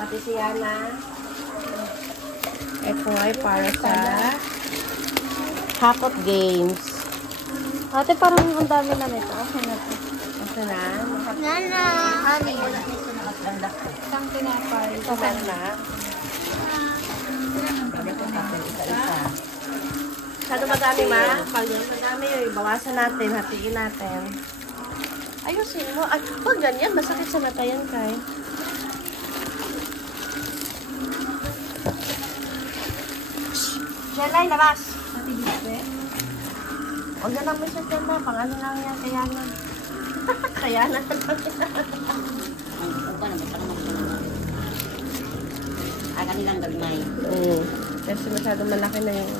Pati si Yana. Ito ay para sa Hakot Games. Ate, parang ang dami na nito. Okay na ito. Ito na. Nana. Ani. Isang tinapay. Ito na. Masyado madami, ma. Pag madami yun, bawasan natin, hatiin natin. Ayusin mo. At pag ganyan, masakit sa mata yan, Kai. Jelay, labas. Huwag na lang mo siya dyan, ma. Pang ano lang yan, kaya na. Kaya na. Aga nilang gagmay. Kasi masyado malaki na yun.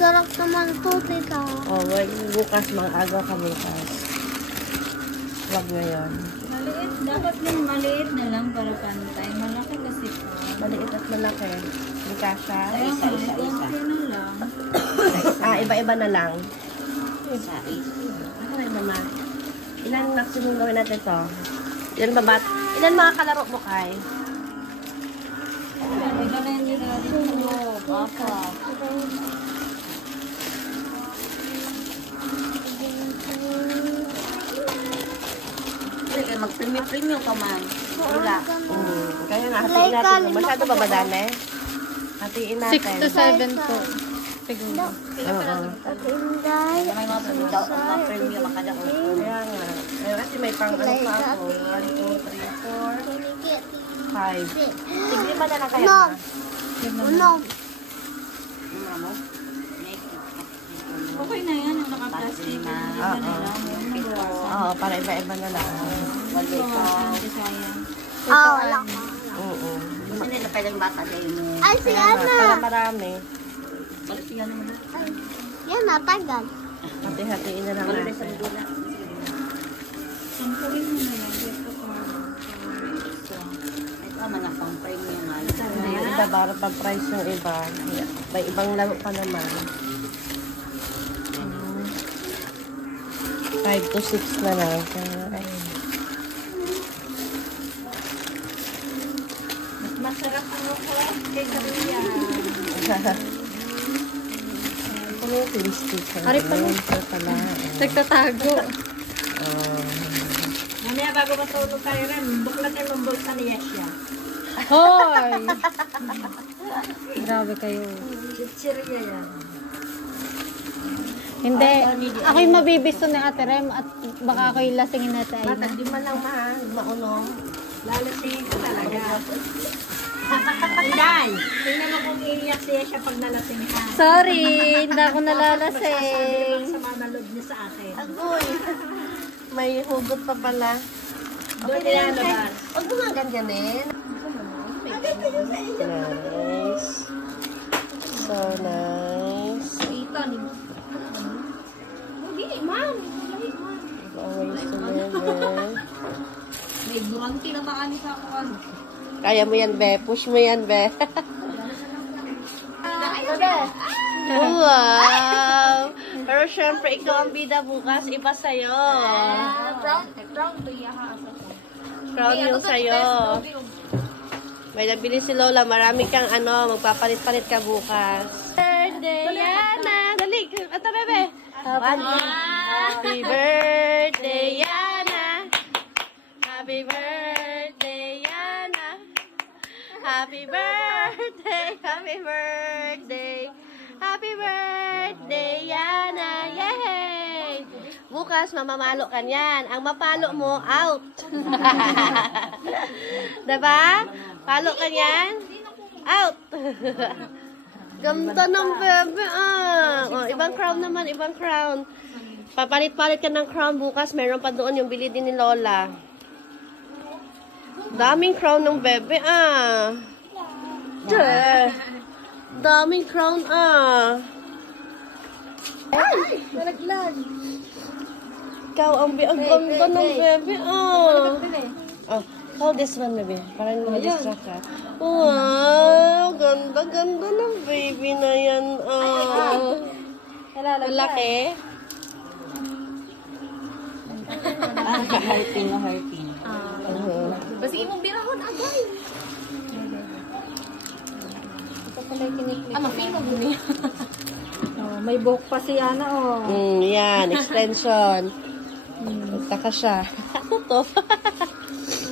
Masarap naman po, tita. Oh, bukas, mga agaw ka bukas. Huwag ngayon. Maliit. Dapat yung maliit na lang para pantay. Malaki kasi po. Maliit at malaki. Hindi kasha. Isa. Ah, iba-iba na lang. Isa. Ay, naman. Ilan maximum gawin natin to? Ilan babat? Ilan mga kalaro mo, Kai? Papa. Mag-premium ka man. Wala. Kaya nga, hatiin natin. Masyado ba madami? Hatiin natin. 6 to 7 po. Siguro. Oo. May mga premium ang kada ko. Kaya nga. Eh, kasi may pang ano pa ako. 1, 2, 3, 4, 5. Sige ba na lang kaya ma? Uno. Okay na yan. Yung naka-plastic. Oo, para iba-iba na lang. Wala ka. Oo. Gusto nila pa yung bata sa inyo. Ay, si Ana! Para marami. Balik siya naman. Yan, natagal. Hati-hatiin na lang natin. Sampurin mo na yan. Ito man ang pang-premium nga. Yung iba, para pag-price yung iba. May ibang laro pa naman. 5 to 6 na lang. Masarap ano po. Kaysa riyan. Ano yung twisted siya? Ari pa nun. Nagtatago. Mamaya bago matulog tayo rin, buklatin mo ang bulsa ni Yesha. Hoy! Grabe kayo. Chichirya yan. Hindi. Ako'y mabibisto ni Ate Rem at baka ako'y lasingin na tayo. Mata, di man lang maunong. Lalasingin ko talaga. Inday, tingnan mo kung iiyak si Yesha pag nalasing ka. Sorry, hindi ako nalalasing. Sa mga loob niya sa akin. Agoy! May hugot pa pala. Doon nila labas. Huwag mo nga ganyanin. Nice. So nice. Ito, ni mo. Hindi, ma'am. Always together. May guranti na maani sa ako. Kaya mo yan, be. Push mo yan, be. Wow! Pero syempre, ikaw ang bida bukas. Iba sa'yo. Crown yung sa'yo. May nabili si Lola. Marami kang magpapalit-palit ka bukas. Birthday, Yana! Dali! Ito, bebe! Happy birthday, Yana! Happy birthday, Yana! Happy birthday! Happy birthday! Happy birthday, Yana! Yay! Bukas, mamamalo ka niyan. Ang mapalo mo, out. Diba? Palo ka niyan? Out. Ganda ng bebe, Oh, ibang crown naman, ibang crown. Papalit-palit ka ng crown bukas. Meron pa doon yung bili din ni Lola. Daming crown ng bebe, Daming crown, Ay! Nalaglag. Ikaw ang ganda ng bebe, Oh, hold this one, baby. Para hindi ma-distract ka. Wow! Ganda ng baby na yan, Malaki. Harping na harping. Basta imong birahon agay. Ito pala yung kiniklik. Mapino guni. Oh, may buhok pa si Ana, oh. Yan, extension. Taka siya. Ano to?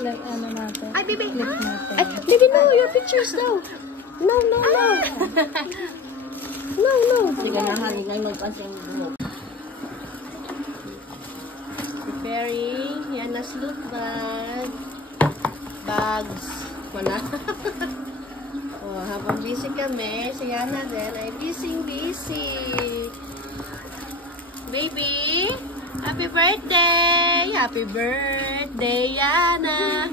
Ano natin? Ay, baby. Clip natin. Ay, baby, no, your pictures daw. No. No. Sige na, hari. Ngayon magpansin mo. Preparing. Yan na sloot bag. Bags. Wala. Oh, habang busy kami, si Yana din ay busy. Baby, happy birthday! Happy birthday, Yana!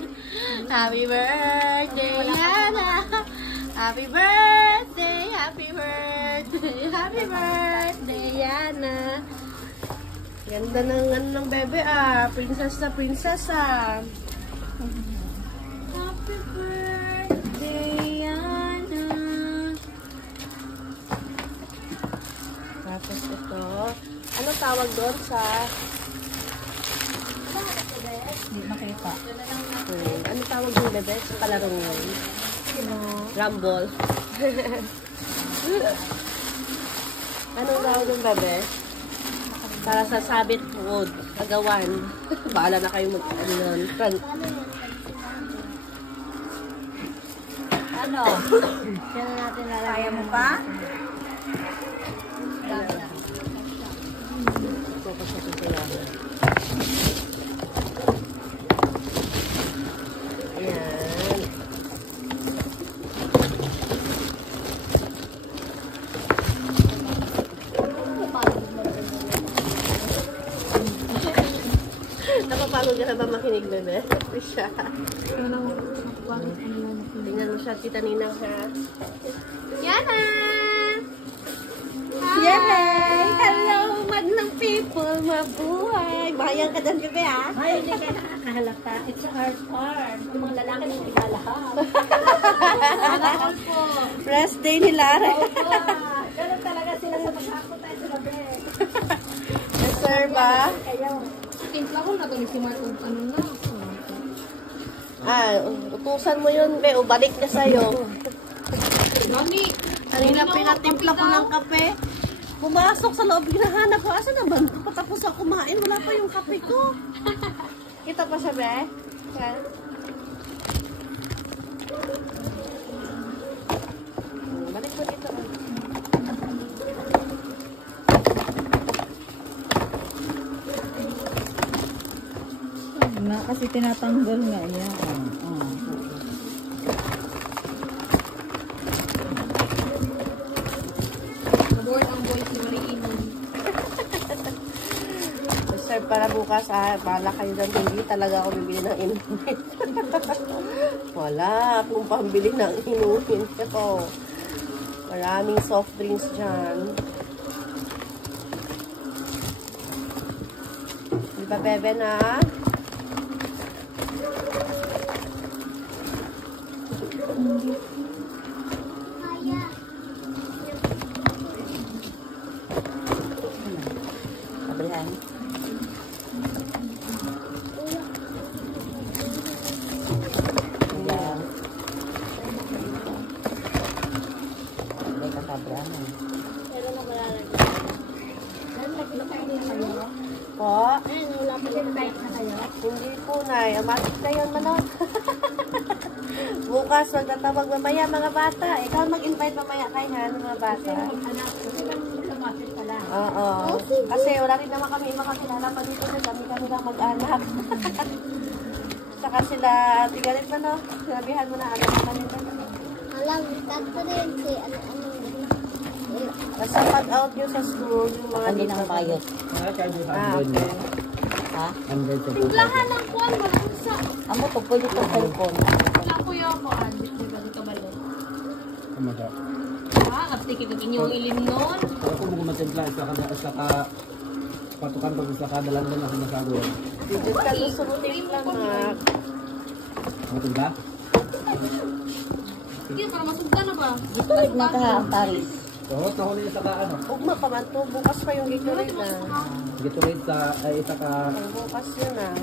Happy birthday, Yana! Happy birthday! Happy birthday! Happy birthday, Yana! Ganda ng ano ng bebe princess na prinsesa. Happy birthday, Yana! Tapos ito, ano tawag doon sa... Hindi makita. Ano tawag doon, bebe? Sa palarong yun? Rumble. Anong tawag doon, bebe? Para sa sabit food, agawan. Baala na kayo mag-ano nun. Ano? Yan na natin Kaya mo pa? Ayan. Napapagod ka na ba makinig na na? Siya. Tingnan mo siya, tita Ninang ha. Yana! Yay! Hello, madlang people, mabuhay! Bahayan ka dyan, bebe, ha? Ay, hindi ka nakakahalata. It's our farm. Yung mga lalaki na naglalahap. All po. Rest day nila. Opo. Ganun talaga sila sa maghapon tayo sa gabi. Yes, sir, ba? Kayo. Timpla ko na ito ni si Marco. Ano na? Utusan mo yun, be. O, balik na sa'yo. Mami! Kanina pinatimpla ko ng kape. Pumasok sa loob, hinahanap ko. Asa naman? Patapos ako kumain, wala pa yung kape ko. Kita pa siya, be? Yan. Balik mo dito. Na, kasi tinatanggal nga yan. Board ang boys ni Mariinon. Sir, para bukas, bahala kayo dyan. Hindi talaga ako bibili ng inumin. Wala akong pambili ng inumin. Ito. Maraming soft drinks dyan. Di ba, bebe, na? Kabihan. Ayan. Hindi ka kabihan. Po? Wala po yung bike na kayo. Hindi po, Nay. Amatik na yun, manok. Bukas, magtatawag mamaya, mga bata. Ikaw mag-invite mamaya kay Han, mga bata. Anak, kasi lang lumapit pala. Oo. Kasi wala rin naman kami makakilala pa dito na kami lang mag-anak. Saka sila, tigalit pa, no? Sinabihan mo na, ano naman yun. Alam, tato rin si Basta pag-out nyo sa school, yung mga Hindi dito. na bayot. Okay. Ha? Tinglahan ng kuwan ba? Sa Amo to, pwede to cellphone. kuya ko, di ba dito balon? Apte kita inyong ilim nun. Ako mo kumatimpla sa patukan pag sa kadalan mo na sinasago. Digital sulutin lang, Mac. Matimpla? Sige, para masugta na ba? Balik na ka ang Paris. Tuhot na ko niya sa ka, ano? Ugma pa man to. Bukas pa yung Gatorade na. Gatorade sa, ay isa ka... Bukas yun ah.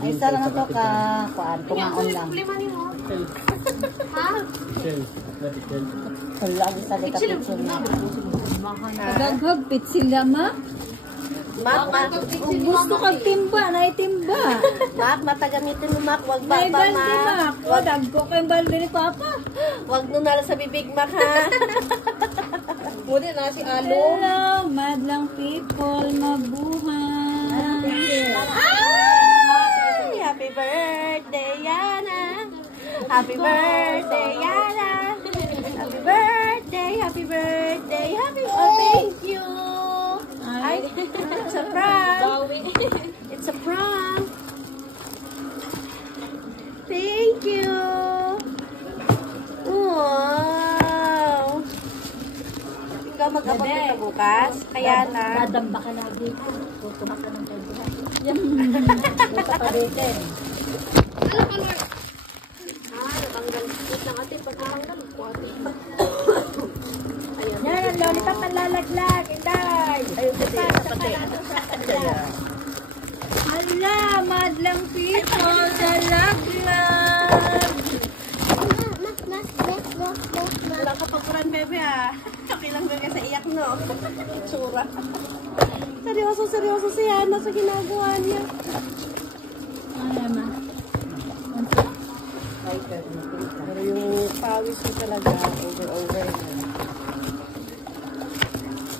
Ay, isa lang ito ka, kuan, tungaon lang. Shell. Athletic shell. Wala, isa lang kapitsin na. Kagaghag, pitsila ma. Mak, Gusto kang timba, na itimba. Mak, matagamitin mo, Mak. Wag ba, May ba, balde Mak? ma. O, dagko kayong balde ni Papa. Wag nun na sa bibig, Mak, ha? Muna na si Alo. Hello, madlang people, mabuhay. Ay! Happy birthday, Yana! Happy birthday, Yana! Happy birthday, happy birthday, happy birthday! Oh, thank you! Ay, it's a prank! It's a prank! Thank you! Wow! Ikaw mag-abot ka bukas? Kaya na. Dadamba ka na dito. Tutumak ka ng pwede. Punta pa dito. Natanggal. Wait lang ate, pagkatanggal ko ate. Ayan. Yan, ang lollipop ang lalaglag. Inday. Ayun kasi, pati. Hala, madlang people, lalaglag. Wala ka pagkuran, bebe, ah. Okay lang, bebe, sa iyak, no? Tsura. Seryoso si Hana sa ginagawa niya. Ay, ma. Pero yung pawis ko talaga, over.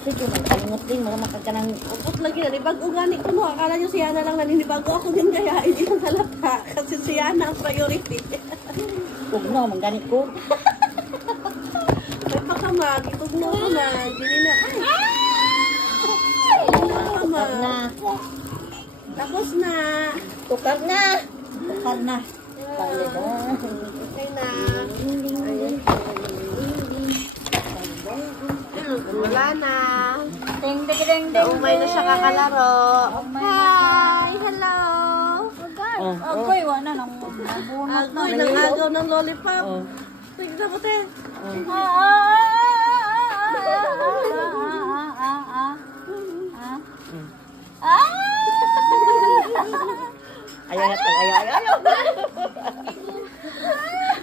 Sige, magkalimot din, makamakag ka ng... Upot lagi na, nibag ugani ko, no? Akala nyo si Hana lang naninibago ako din kaya hindi yung halata. Kasi si Hana ang priority. Huwag na, mangganit ko. May pakamag, itugno ko na. Gini na, ay! Tukar na. Tapos na. Tukar na. Tukar na. Okay na. Wala na. Ding, ding, ding, ding. Umay na siya kakalaro. Hi! Hello! Agoy, wala nang mabunot na. Agoy, nang agaw ng lollipop. Tignan mo, te. Ayaw na ayaw.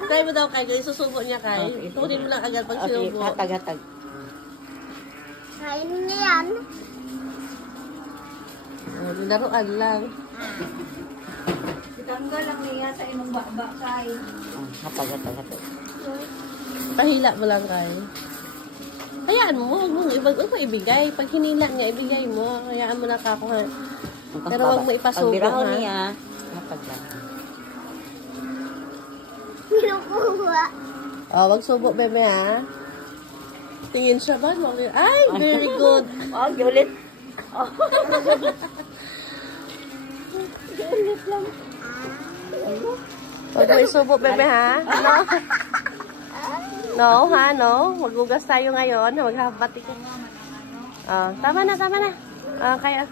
Try mo daw, Kay. Kaya susubo niya, Kay. Tunin mo lang agad pag Okay, sinubo. hatag. Kain niya yan. Nilaruan lang. Tanggal lang niya sa inong baba, Kay. Hatag. Pahila mo lang, Kay. Hayaan mo, huwag mong ibigay. Pag hinila niya, ibigay mo. Hayaan mo na kakuha. Pero huwag mo ipasubo, Pagbiraw ha? niya, hatag lang. Kinukuha. Oh, wag subo, bebe, ha? Tingin siya ba? Ay, very good. Oh, ulit. Wag mo isubo, bebe, ha? No? No, ha? No? Magugas tayo ngayon. Maghapati ko. Oh, tama na. Kaya.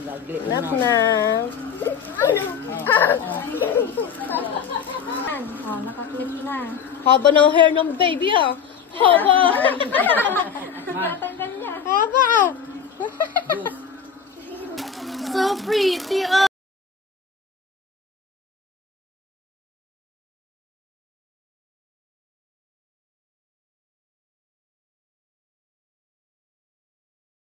Enough na. Oh, nakaklip na. Haba ng hair ng baby, ah. Haba. Tatanggal